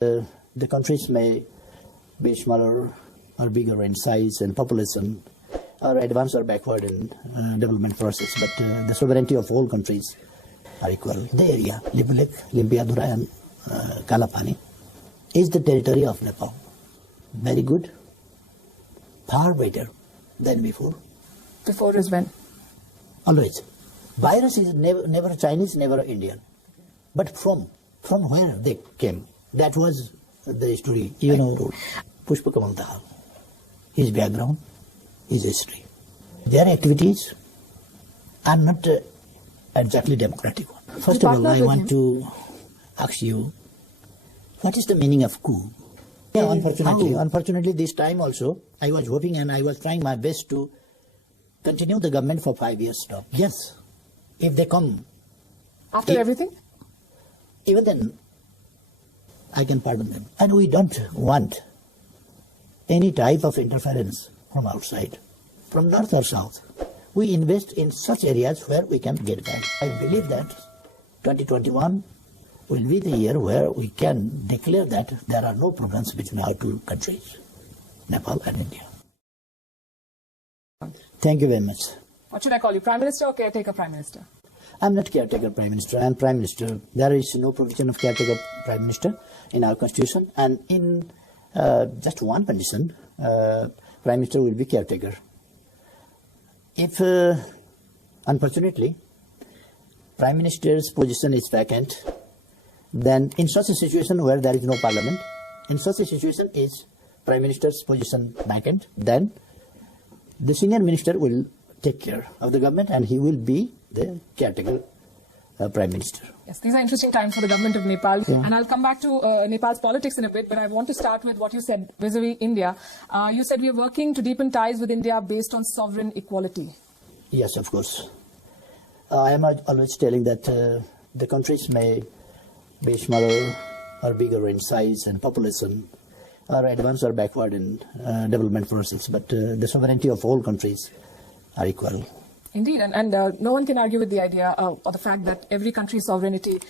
The countries may be smaller or bigger in size and population, or advanced or backward in development process, but the sovereignty of all countries are equal. The area, Lipulek, Limpiadura and Kalapani, is the territory of Nepal. Very good, far better than before. Before is when? Always. Virus is never Chinese, never Indian. But from where they came, that was the story. You know, Pushpa Kamal Dahal, his background, his history. Their activities are not exactly democratic one. First of all, I want to ask you, what is the meaning of coup? Yeah, unfortunately, this time also, I was hoping and I was trying my best to continue the government for 5 years now. Yes, if they come. After everything? Even then, I can pardon them. And we don't want any type of interference from outside, from north or south. We invest in such areas where we can get back. I believe that 2021 will be the year where we can declare that there are no problems between our two countries, Nepal and India. Thank you very much. What should I call you, Prime Minister or Caretaker Prime Minister? I'm not Caretaker Prime Minister, I'm Prime Minister. There is no provision of Caretaker Prime Minister in our Constitution, and in just one condition, Prime Minister will be Caretaker. If, unfortunately, Prime Minister's position is vacant, then in such a situation where there is no Parliament, in such a situation is Prime Minister's position vacant, then the senior minister will take care of the government and he will be the caretaker Prime Minister. Yes, these are interesting times for the government of Nepal. Yeah. And I'll come back to Nepal's politics in a bit, but I want to start with what you said vis-a-vis India. You said we are working to deepen ties with India based on sovereign equality. Yes, of course. I am always telling that the countries may be smaller or bigger in size and population, or advanced or backward in development process, but the sovereignty of all countries are equal. Indeed, and no one can argue with the idea or the fact that every country's sovereignty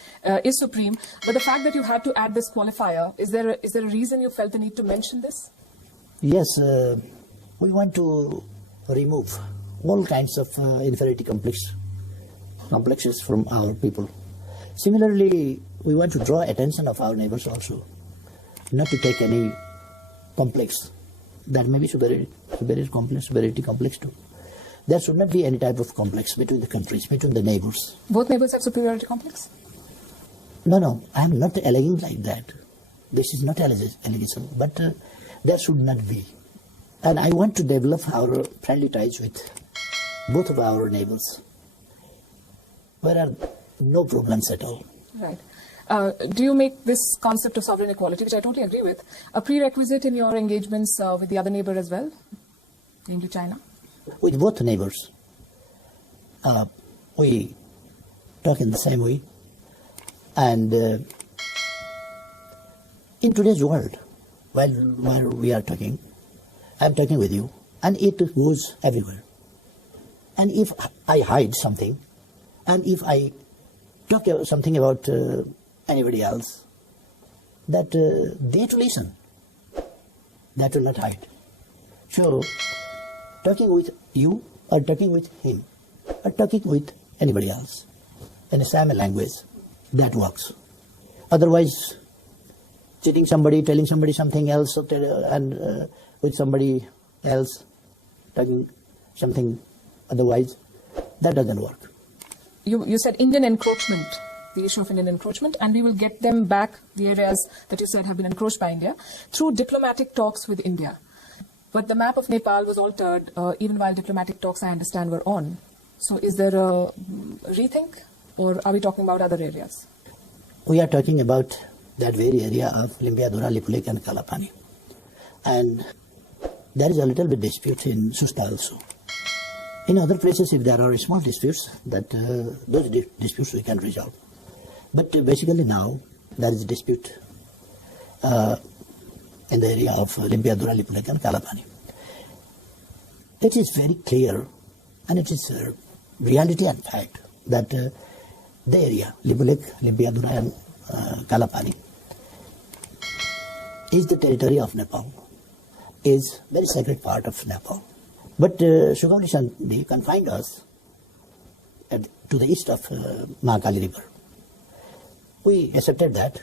is supreme. But the fact that you had to add this qualifier, is there a reason you felt the need to mention this? Yes, we want to remove all kinds of inferiority complexes from our people. Similarly, we want to draw attention of our neighbors also, not to take any complex that may be superiority complex too. There should not be any type of complex between the countries, between the neighbors. Both neighbors have superiority complex? No, I am not alleging like that. This is not allegation, but there should not be. And I want to develop our friendly ties with both of our neighbors, where there are no problems at all. Right. Do you make this concept of sovereign equality, which I totally agree with, a prerequisite in your engagements with the other neighbor as well, namely China? With both neighbors, we talk in the same way. And in today's world, while we are talking, I'm talking with you, and it goes everywhere. And if I hide something, and if I talk something about anybody else, that they have to listen. That will not hide. So, talking with you, or talking with him, or talking with anybody else in the same language, that works. Otherwise, cheating somebody, telling somebody something else, and with somebody else, talking something otherwise, that doesn't work. You said Indian encroachment, the issue of Indian encroachment, and we will get them back, the areas that you said have been encroached by India, through diplomatic talks with India. But the map of Nepal was altered even while diplomatic talks, I understand, were on. So is there a rethink, or are we talking about other areas? We are talking about that very area of Limpiadura, Lipulek and Kalapani. And there is a little bit dispute in Susta also. In other places, if there are small disputes, that those disputes we can resolve. But basically now, there is a dispute in the area of Limpiadura, Lipulek and Kalapani. It is very clear, and it is reality and fact, that the area, Lipulek, Limpiadura and Kalapani, is the territory of Nepal, is very sacred part of Nepal. But Sukhmani Shanti confined us to the east of Mahakali River. We accepted that.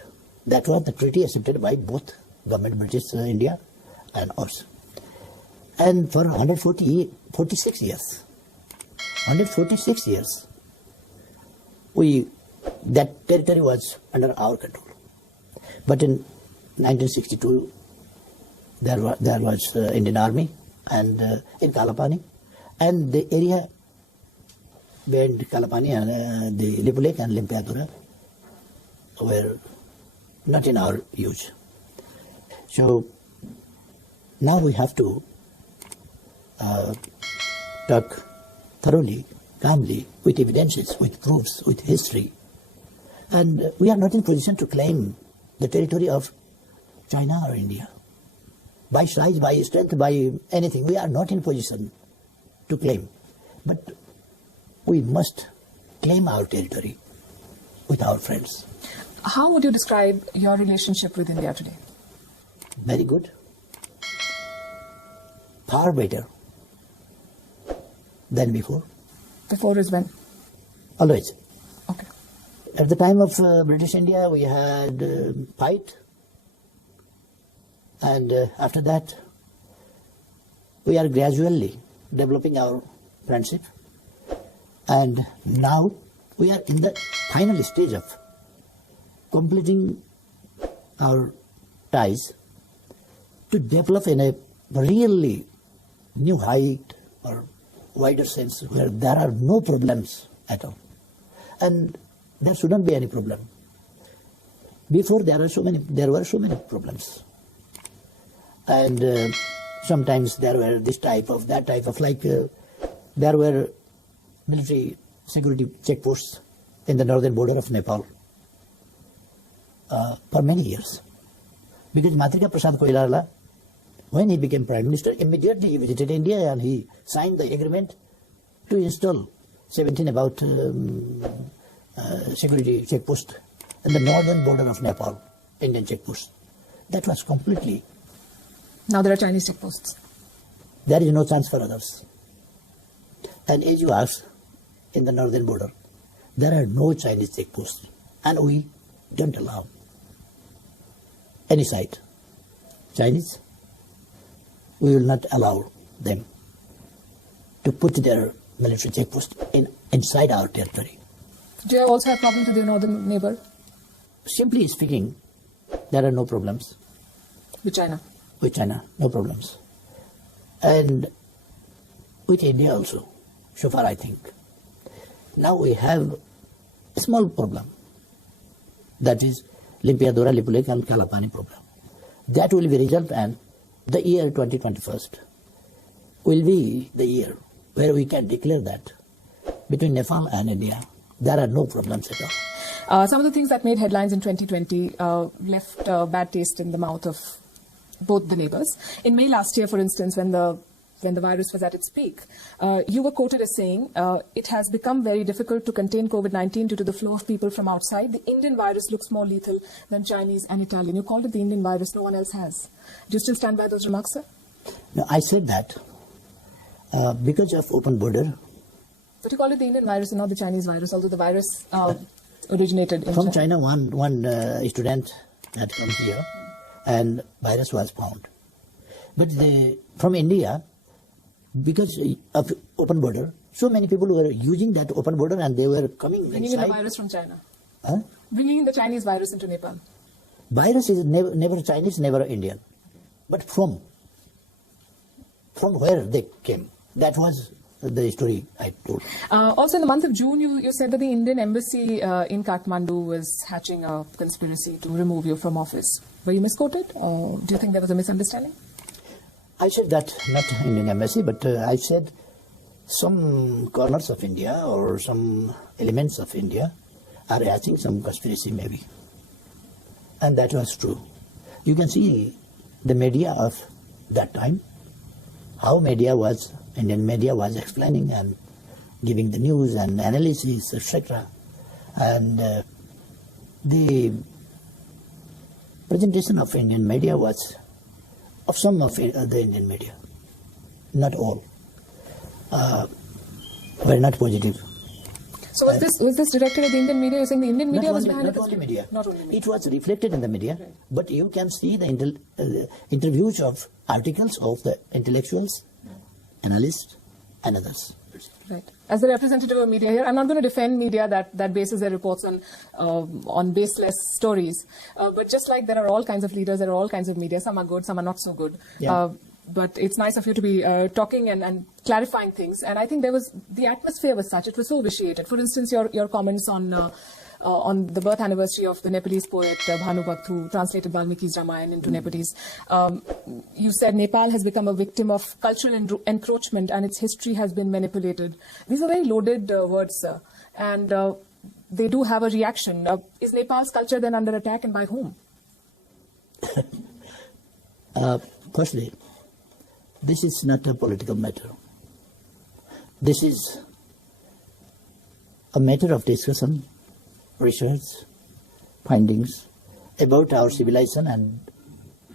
That was the treaty accepted by both government, British India and us. And for 146 years, that territory was under our control. But in 1962, there was Indian Army and in Kalapani, and the area beyond Kalapani and the Lipu Lake and Limpiadura were not in our use. So now we have to talk thoroughly, calmly, with evidences, with proofs, with history. And we are not in position to claim the territory of China or India. By size, by strength, by anything, we are not in position to claim. But we must claim our territory with our friends. How would you describe your relationship with India today? Very good. Far better than before. Before is when? Always. Okay. At the time of British India, we had fight. And after that, we are gradually developing our friendship. And now we are in the final stage of completing our ties to develop in a really new height or wider sense where there are no problems at all. And there shouldn't be any problem. Before there were so many problems. And sometimes there were this type of, that type of, like there were military security checkposts in the northern border of Nepal for many years. Because Matrika Prasad Koirala, when he became Prime Minister, immediately he visited India and he signed the agreement to install 17 about security checkposts in the northern border of Nepal, Indian checkposts. That was completely. Now there are Chinese checkposts. There is no chance for others. And as you asked, in the northern border, there are no Chinese checkposts. And we don't allow any side. Chinese, we will not allow them to put their military checkpost inside our territory. Do you also have problems with your northern neighbor? Simply speaking, there are no problems. With China? With China, no problems. And with India also, so far I think. Now we have a small problem. That is Limpiadura, Lipu Lake and Kalapani problem. That will be resolved, and the year 2021 will be the year where we can declare that between Nepal and India, there are no problems at all. Some of the things that made headlines in 2020 left a bad taste in the mouth of both the neighbors. In May last year, for instance, when the virus was at its peak, you were quoted as saying, it has become very difficult to contain COVID-19 due to the flow of people from outside. The Indian virus looks more lethal than Chinese and Italian. You called it the Indian virus, no one else has. Do you still stand by those remarks, sir? No, I said that because of open border. But you call it the Indian virus and not the Chinese virus, although the virus originated in From China, one student had come here and virus was found. But from India, because of open border, so many people were using that open border and they were coming bringing inside. in the virus from China. Huh? Bringing in the Chinese virus into Nepal. Virus is never Chinese, never Indian. But from where they came, that was the story I told. Also in the month of June, you said that the Indian embassy in Kathmandu was hatching a conspiracy to remove you from office. Were you misquoted, or do you think there was a misunderstanding? I said that, not Indian embassy, but I said some corners of India or some elements of India are hatching some conspiracy maybe. And that was true. You can see the media of that time, how Indian media was explaining and giving the news and analysis, etc. And the presentation of Indian media was, of some of the Indian media, not all, were not positive. So was this directed at the Indian media? You're saying the Indian media was behind it? Not only media. Not only media. It was reflected in the media, but you can see the interviews of articles of the intellectuals, analysts, and others. Right. As the representative of media here, I'm not going to defend media that bases their reports on baseless stories. But just like there are all kinds of leaders, there are all kinds of media. Some are good, some are not so good. Yeah. But it's nice of you to be talking and clarifying things. And I think the atmosphere was such, it was so vitiated. For instance, your comments on the birth anniversary of the Nepalese poet Bhanu Bhatt, who translated Valmiki's Ramayana into Nepalese. You said Nepal has become a victim of cultural encroachment and its history has been manipulated. These are very loaded words, sir. And they do have a reaction. Is Nepal's culture then under attack, and by whom? Firstly, this is not a political matter. This is a matter of discussion, research, findings about our civilization and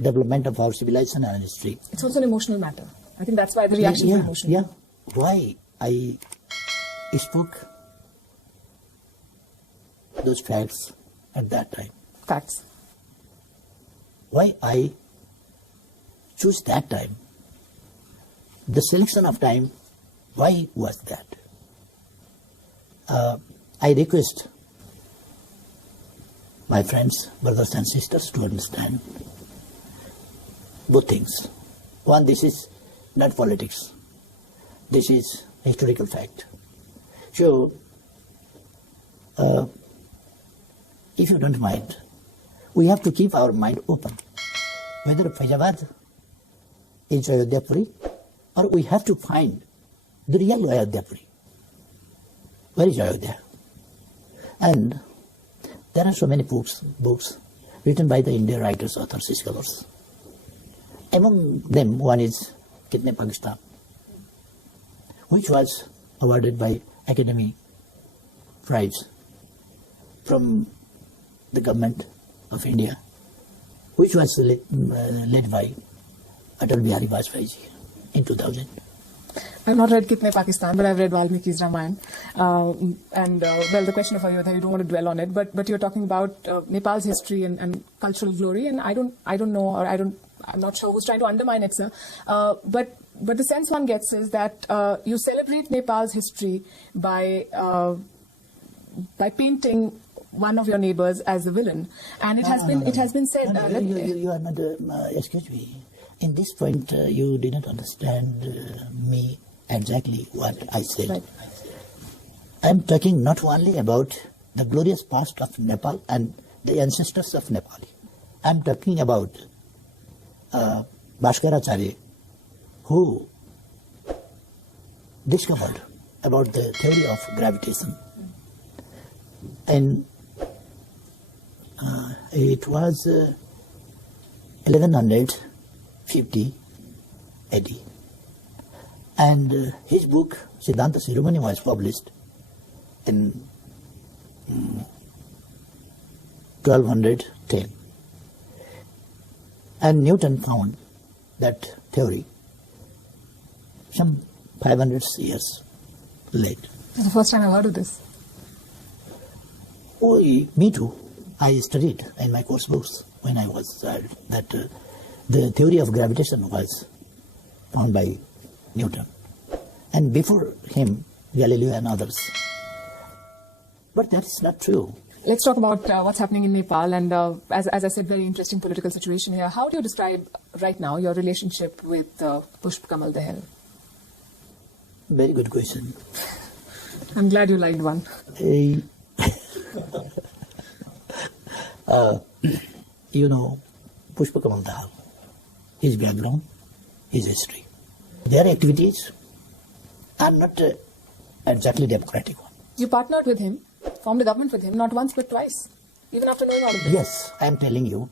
development of our civilization and history. It's also an emotional matter. I think that's why the reaction is emotional. Yeah. Why I spoke those facts at that time. Facts. Why I choose that time. The selection of time, why was that? I request my friends, brothers and sisters to understand both things. One, this is not politics. This is historical fact. So, if you don't mind, we have to keep our mind open. Whether Faizabad is Ayodhya Puri, or we have to find the real Ayodhya Puri. Where is Ayodhya? And there are so many books written by the Indian writers, authors, scholars. Among them, one is Kitne Pakistan, which was awarded by Academy Prize from the government of India, which was led by Atal Bihari Vajpayee in 2000. I've not read Kitne Pakistan, but I've read Valmiki's Ramayana. Well, the question of Ayodhya, you don't want to dwell on it, but you're talking about Nepal's history and cultural glory, and I don't know, or I'm not sure who's trying to undermine it, sir. But the sense one gets is that you celebrate Nepal's history by painting one of your neighbors as a villain, and it has been said. You are not. Excuse me. In this point, you didn't understand me exactly what I said. Right. I'm talking not only about the glorious past of Nepal and the ancestors of Nepal. I'm talking about Bhaskaracharya, who discovered about the theory of gravitation. And it was 1150 AD. And his book, Siddhanta Shiromani, was published in 1210. And Newton found that theory some 500 years late. It's the first time I've heard of this. Oh, me too. I studied in my course books when I was that the theory of gravitation was found by Newton, and before him, Galileo and others. But that is not true. Let's talk about what's happening in Nepal, and as I said, very interesting political situation here. How do you describe right now your relationship with Pushp Kamal Dahal? Very good question. I'm glad you liked one. You know, Pushpa Kamal Dahal, his background, his history. Their activities are not exactly democratic ones. You partnered with him, formed a government with him, not once but twice, even after knowing all of this. Yes, I'm telling you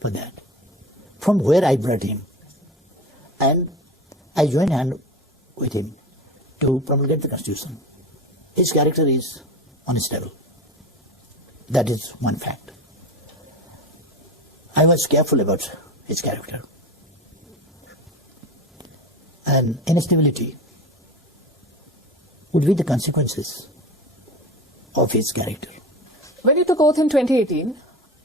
for that. From where I brought him, and I joined hand with him to promulgate the constitution. His character is unstable. That is one fact. I was careful about his character. And instability would be the consequences of his character. When you took oath in 2018,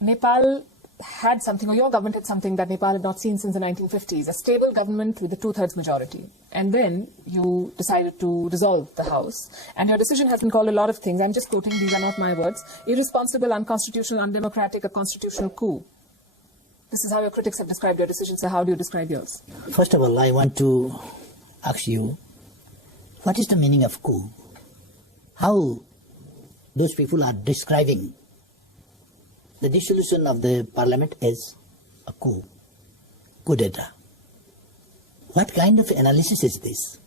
Nepal had something, or your government had something that Nepal had not seen since the 1950s, a stable government with a two-thirds majority. And then you decided to dissolve the House. And your decision has been called a lot of things. I'm just quoting, these are not my words. Irresponsible, unconstitutional, undemocratic, a constitutional coup. This is how your critics have described your decision. So how do you describe yours? First of all, I want to ask you, what is the meaning of coup? How those people are describing the dissolution of the parliament as a coup d'etat. What kind of analysis is this?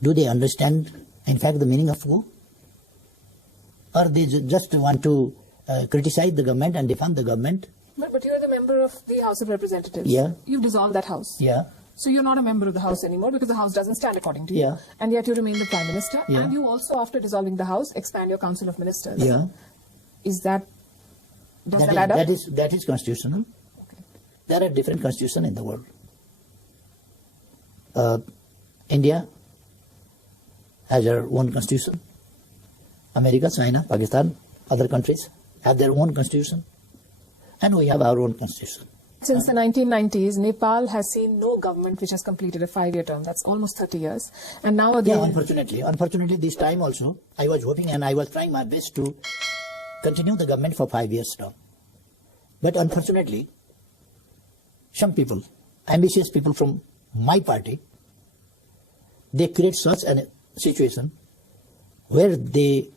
Do they understand, in fact, the meaning of coup? Or they just want to criticize the government and defend the government? But you're the member of the House of Representatives. Yeah. You've dissolved that House. Yeah. So you're not a member of the House anymore because the House doesn't stand according to you. Yeah. And yet you remain the Prime Minister. Yeah. And you also, after dissolving the House, expand your Council of Ministers. Yeah. Is that, does that add up? That is constitutional. Okay. There are different constitutions in the world. India has their own constitution. America, China, Pakistan, other countries have their own constitution. And we have our own constitution. Since the 1990s, Nepal has seen no government which has completed a 5-year term. That's almost 30 years. And now again... Yeah, unfortunately, this time also, I was hoping and I was trying my best to continue the government for 5 years term. But unfortunately, some people, ambitious people from my party, they create such a situation where they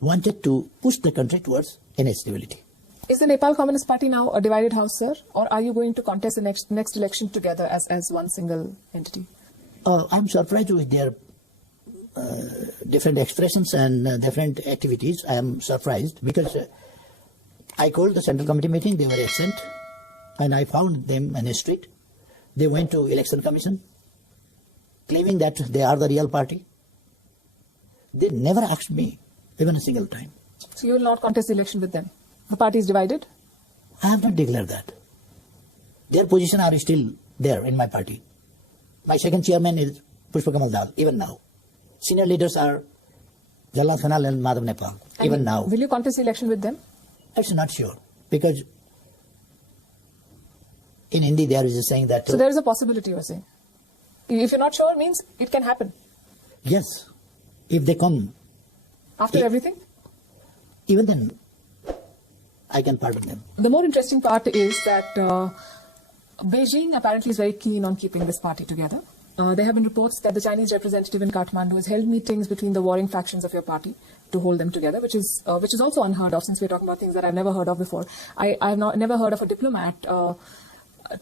wanted to push the country towards instability. Is the Nepal Communist Party now a divided house, sir? Or are you going to contest the next election together as one single entity? I'm surprised with their different expressions and different activities. I am surprised because I called the Central Committee meeting, they were absent, and I found them in the street. They went to Election Commission, claiming that they are the real party. They never asked me, even a single time. So you will not contest the election with them? The party is divided? I have not declared that. Their position are still there in my party. My second chairman is Pushpakamal Dal, even now. Senior leaders are Jalal Khanal and Madhav Nepal, even now. Will you contest the election with them? It's not sure, because in Hindi there is a saying that... So there is a possibility, you're saying? If you're not sure, it means it can happen. Yes, if they come... After everything? Even then, I can pardon them. The more interesting part is that Beijing apparently is very keen on keeping this party together. There have been reports that the Chinese representative in Kathmandu has held meetings between the warring factions of your party to hold them together, which is also unheard of, since we're talking about things that I've never heard of before. I've never heard of a diplomat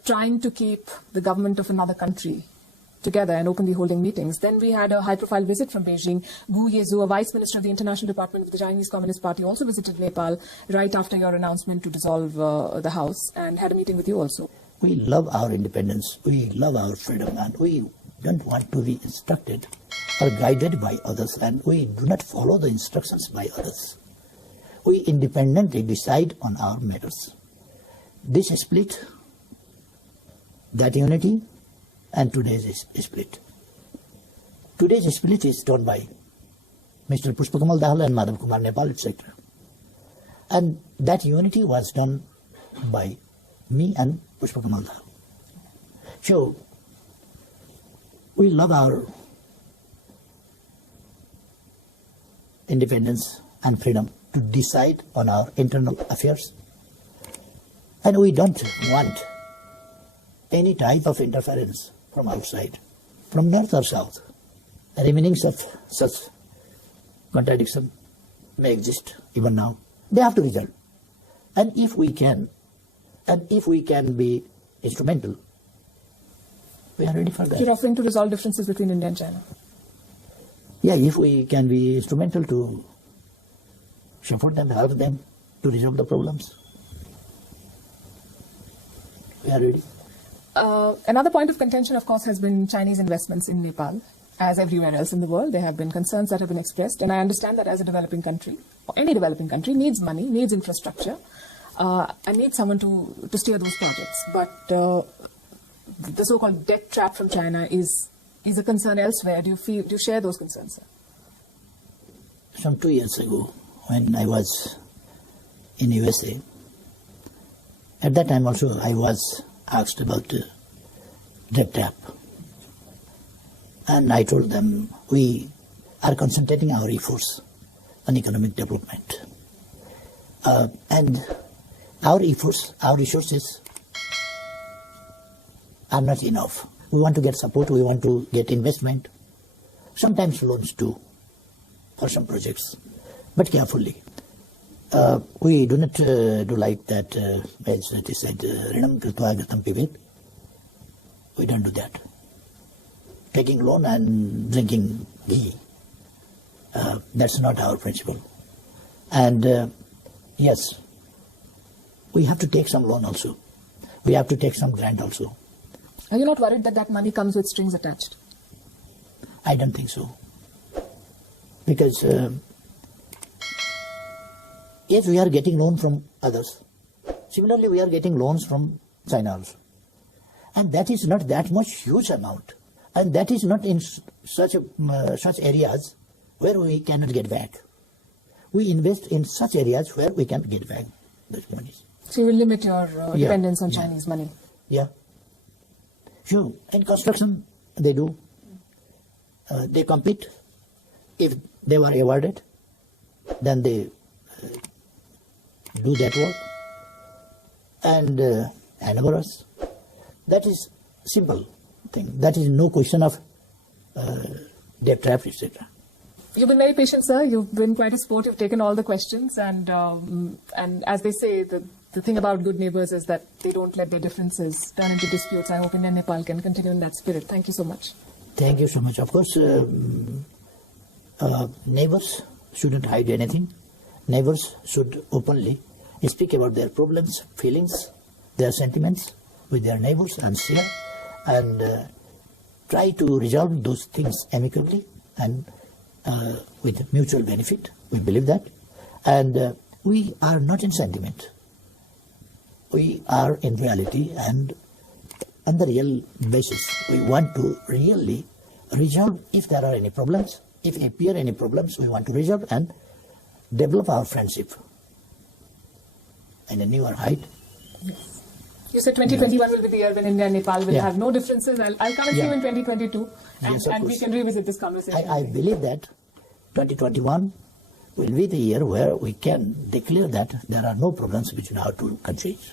trying to keep the government of another country together and openly holding meetings. Then we had a high-profile visit from Beijing. Gu Yezu, a vice minister of the International Department of the Chinese Communist Party, also visited Nepal right after your announcement to dissolve the House and had a meeting with you also. We love our independence, we love our freedom, and we don't want to be instructed or guided by others, and we do not follow the instructions by others. We independently decide on our matters. This split, that unity, and today's split. Today's split is done by Mr. Pushpakamal Dahal and Madhav Kumar Nepal, etc. And that unity was done by me and Pushpakamal Dahal. So, we love our independence and freedom to decide on our internal affairs. And we don't want any type of interference from outside, from north or south. Remainings of such contradiction may exist even now. They have to resolve. And if we can be instrumental, we are ready for that. You're offering to resolve differences between India and China? Yeah, if we can be instrumental to support them, help them to resolve the problems, we are ready. Another point of contention, of course, has been Chinese investments in Nepal. as everywhere else in the world. There have been concerns that have been expressed, and I understand that as a developing country, or any developing country, needs money, needs infrastructure, and needs someone to steer those projects. But the so-called debt trap from China is a concern elsewhere. Do you share those concerns, sir? Some 2 years ago, when I was in USA, at that time also I was asked about debt trap. And I told them we are concentrating our efforts on economic development. And our efforts, our resources are not enough. We want to get support, we want to get investment, sometimes loans too, for some projects, but carefully. We do not do like that, as it is said, Rinam Kritva Gatam Pivit. We don't do that. Taking loan and drinking ghee, that's not our principle. And yes, we have to take some loan also. We have to take some grant also. Are you not worried that that money comes with strings attached? I don't think so. Because yes, we are getting loan from others. Similarly, we are getting loans from China also. And that is not that much huge amount. And that is not in such areas where we cannot get back. We invest in such areas where we can get back those monies. So you will limit your dependence on Chinese money? Yeah. Sure. In construction, they do. They compete. If they were awarded, then they do that work and hand over us. That is simple thing. That is no question of debt trap, etc. You've been very patient, sir. You've been quite a sport. You've taken all the questions, and as they say, the thing about good neighbors is that they don't let their differences turn into disputes. I hope India and Nepal can continue in that spirit. Thank you so much. Thank you so much. Of course, neighbors shouldn't hide anything. Neighbors should openly speak about their problems, feelings, their sentiments with their neighbors and share, and try to resolve those things amicably and with mutual benefit. We believe that. And we are not in sentiment. We are in reality and on the real basis. We want to really resolve if there are any problems. If appear any problems, we want to resolve and develop our friendship in a newer height. Yes. You said 2021 will be the year when India and Nepal will have no differences. I'll come and see you in 2022 and we can revisit this conversation. I believe that 2021 will be the year where we can declare that there are no problems between our two countries.